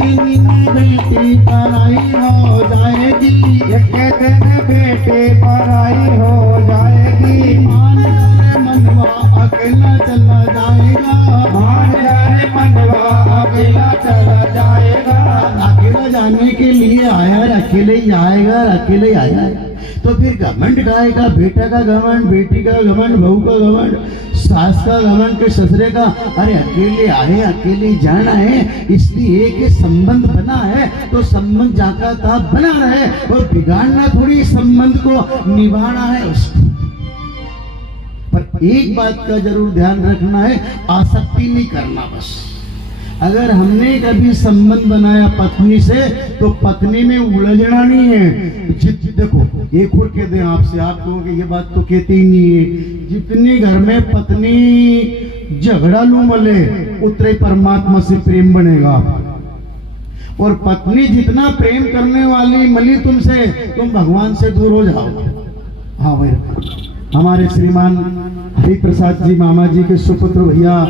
दिन बेटी पराई हो जाएगी, एक दिन बेटी पराई हो जाएगी। मान जाए मनवा अकेला चला जाएगा, मान जाए मनवा अकेला चला जाएगा। अकेला जाने के लिए आया और अकेले ही आएगा और अकेले ही आएगा। तो फिर घमंड गाएगा, बेटा का घमंड, बेटी का घमंड, बहू का घमंड, सास का घमंड के ससुरे का। अरे अकेले आए अकेले जाना है, इसलिए एक संबंध बना है तो संबंध जाका था बना रहे, और बिगाड़ना थोड़ी संबंध को निभाना है उसको। पर एक बात का जरूर ध्यान रखना है, आसक्ति नहीं करना बस। अगर हमने कभी संबंध बनाया पत्नी से तो पत्नी में उलझना नहीं है। देखो एक और कह दे आपसे, आप कहोगे ये बात तो कहते ही नहीं है। जितनी घर में पत्नी झगड़ालू मले उतने परमात्मा से प्रेम बनेगा। और पत्नी जितना प्रेम करने वाली मली तुमसे, तुम भगवान से दूर हो जाओ। हाँ भाई, हमारे श्रीमान हरिप्रसाद जी मामा जी के सुपुत्र भैया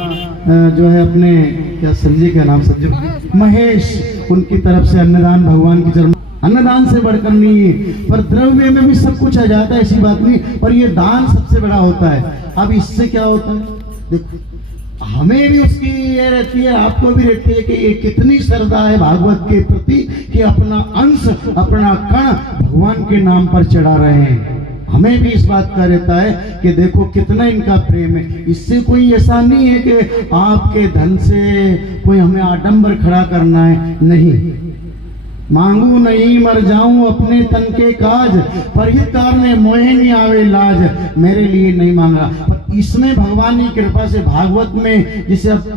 जो है अपने क्या संजय का नाम संजय महेश, उनकी तरफ से अन्नदान भगवान की चरण। अन्नदान से बढ़कर नहीं है, पर द्रव्य में भी सब कुछ आ जाता है, ऐसी बात नहीं, पर ये दान सबसे बड़ा होता है। अब इससे क्या होता है, देखो हमें भी उसकी ये रहती है, आपको भी रहती है कि ये कितनी श्रद्धा है भागवत के प्रति कि अपना अंश अपना कण भगवान के नाम पर चढ़ा रहे हैं। हमें भी इस बात का रहता है कि देखो कितना इनका प्रेम है। इससे कोई ऐसा नहीं है कि आपके धन से कोई हमें आडंबर खड़ा करना है, नहीं। मांगू नहीं मर जाऊं अपने तन के काज, परहितकार ने मोहे नहीं आवे लाज। मेरे लिए नहीं मांगा, पर इसमें भगवान की कृपा से भागवत में जिसे अब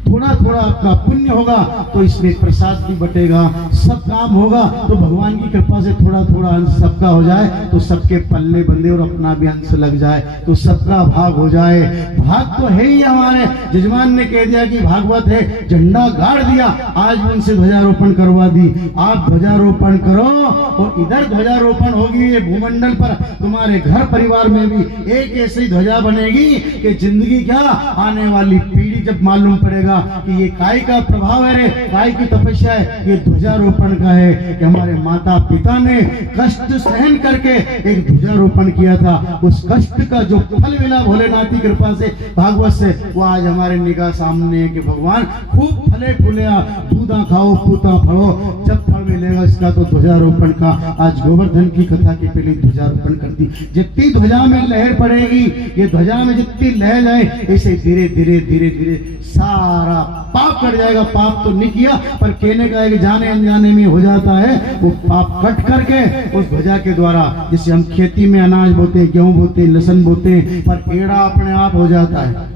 थोड़ा थोड़ा आपका पुण्य होगा तो इसमें प्रसाद भी बटेगा, सब काम होगा तो भगवान की कृपा से थोड़ा थोड़ा अंश सबका हो जाए तो सबके पल्ले बंधे और अपना भी अंश लग जाए तो सबका भाग हो जाए। भाग तो है ही हमारे जजमान ने कह दिया कि भागवत है, झंडा गाड़ दिया, आज उनसे ध्वजारोपण करवा दी। आप ध्वजारोपण करो और इधर ध्वजारोपण होगी ये भूमंडल पर, तुम्हारे घर परिवार में भी एक ऐसी ध्वजा बनेगी कि जिंदगी क्या आने वाली पीढ़ी जब मालूम पड़ेगा कि ये काय का प्रभाव है रे, काय की तपस्या है, ये ध्वजारोपण का है कि हमारे माता पिता ने कष्ट सहन करके एक ध्वजारोपण किया था। उस कष्ट का जो फल मिला भोलेनाथ की कृपा से भागवत से, वो आज हमारे निगाह सामने है कि भगवान खूब फले फूले, दूधा खाओ पूता फड़ो, जब फल मिलेगा इसका तो ध्वजारोपण का। आज गोवर्धन की कथा के पहले ध्वजारोपण कर दी। जितनी ध्वजा में लहर पड़ेगी, ये ध्वजा में जितनी लहर जाए, ऐसे धीरे धीरे धीरे धीरे सारा पाप कट जाएगा। पाप तो नहीं किया, पर कहने का है कि जाने अनजाने में हो जाता है, वो पाप कट करके उस ध्वजा के द्वारा, जैसे हम खेती में अनाज बोते, गेहूं बोते, लहसुन बोते, पर एड़ा अपने आप हो जाता है।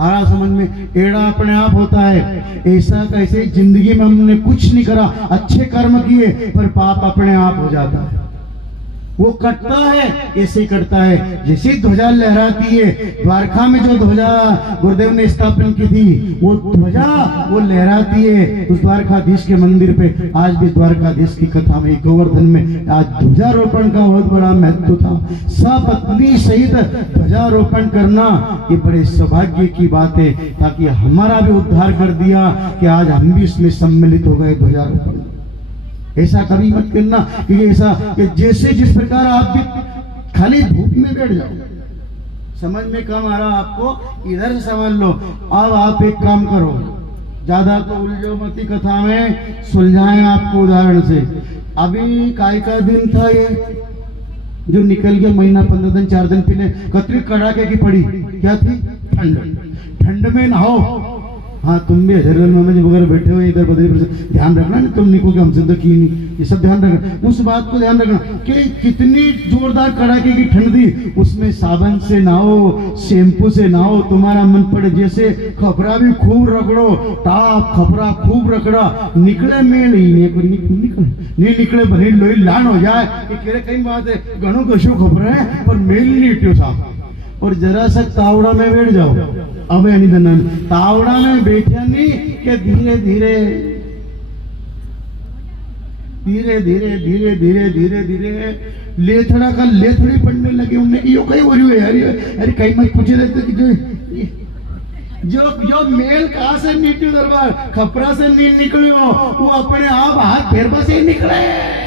आरा समझ में, एड़ा अपने आप होता है। ऐसा कैसे जिंदगी में हमने कुछ नहीं करा, अच्छे कर्म किए, पर पाप अपने आप हो जाता है, वो कटता है। ऐसे ही कटता है जैसे ध्वजा लहराती है। द्वारका में जो ध्वजा गुरुदेव ने स्थापन की थी, वो ध्वजा वो लहराती है उस द्वारकाधीश के मंदिर पे। आज भी द्वारकाधीश की कथा में, गोवर्धन में आज ध्वजारोपण का बहुत बड़ा महत्व था। सपत्नी सहित ध्वजारोपण करना ये बड़े सौभाग्य की बात है, ताकि हमारा भी उद्धार कर दिया कि आज हम भी इसमें सम्मिलित हो गए ध्वजारोपण। ऐसा कभी मत करना कि ऐसा कि जैसे जिस प्रकार आप भी खाली धूप में बैठ जाओ, समझ में कम आ रहा आपको, इधर से समझ लो। अब आप एक काम करो, ज्यादा तो उलझो मती कथा में, सुलझाएं आपको उदाहरण से। अभी काय का दिन था ये जो निकल गया, महीना 15 दिन 4 दिन पहले, कतरी कड़ाके की पड़ी, क्या थी? ठंड। ठंड में नहाओ। हाँ, तुम भी हजरत मोहम्मद वगैरह बैठे हुए इधर बदरी पर, ध्यान रखना नहीं, तुम निको कि हमसे तो की नहीं, ये सब ध्यान रखना। उस बात को ध्यान रखना कि कितनी जोरदार कड़ाके की ठंड थी, उसमें साबन से नहाओ, शैम्पू से नहाओ, तुम्हारा मन पड़े जैसे खपरा भी खूब रगड़ो, टाप खपरा खूब रगड़ा, निकले मेल ही नहीं निकले भले लोही लान हो जाए कि कई बात है, घणो कशो खबर है पर मेल नहीं ट्यो साहब। और जरा सा तावड़ा में बैठ जाओ, अब तावड़ा में बैठा नहीं कि धीरे धीरे धीरे धीरे धीरे धीरे धीरे धीरे लेथड़ा का लेथड़ी पड़ने लगे। उनने की यो कई हो रही है यार, अरे कहीं मत पूछे रहते कि जो जो मेल कहाँ से नीचे दरबार खपरा से नहीं निकले हो, वो अपने आप हाथ फेर से ही निकले।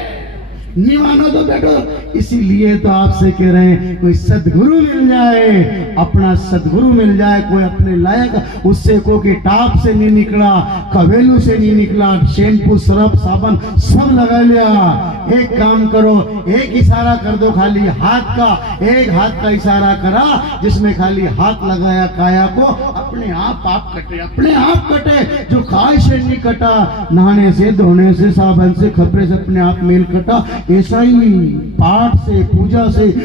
नहीं मानो तो बैठो। इसीलिए तो आपसे कह रहे हैं कोई सदगुरु मिल जाए, अपना सदगुरु मिल जाए, कोई अपने लायक, उससे को कि टाप से नहीं निकला, कवेलू से नहीं निकला, शैम्पू सरफ साबन सब लगा लिया। एक काम करो, एक इशारा कर दो खाली हाथ का, एक हाथ का इशारा करा जिसमें खाली हाथ लगाया काया को, अपने आप कटे, अपने आप कटे। जो खाए से नहीं कटा, नहाने से धोने से साबन से खपरे से अपने आप मेल कटा। ऐसा ही पाठ से पूजा से